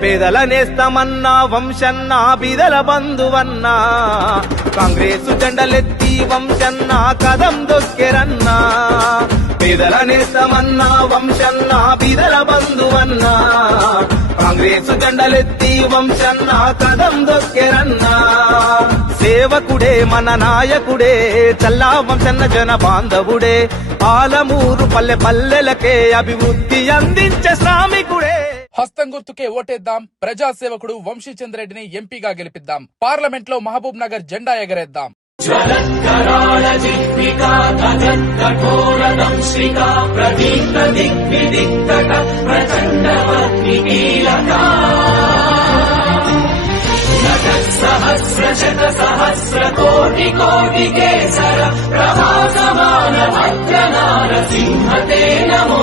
పేదల నేస్తమన్నా వంశన్నా బిదల బంధువన్నా. కాంగ్రెస్ జెండలెత్తి వంశన్నా కదం దొక్కెరన్నా. పేదల నేస్తమన్నా వంశన్నా బిదల బంధువన్నా. కాంగ్రెస్ జెండలెత్తి వంశన్నా కదం దొక్కెరన్నా. సేవకుడే మన నాయకుడే చల్లా వంశన్న జన బాంధవుడే. పాలమూరు పల్లె పల్లెలకే అభివృద్ధి అందించ హస్తం గుర్తుకే ఓటేద్దాం. ప్రజాసేవకుడు వంశీచంద్రెడ్డిని ఎంపీగా గెలిపిద్దాం. పార్లమెంట్లో మహబూబ్ నగర్ జెండా ఎగరేద్దాం. నారసింహకే నమో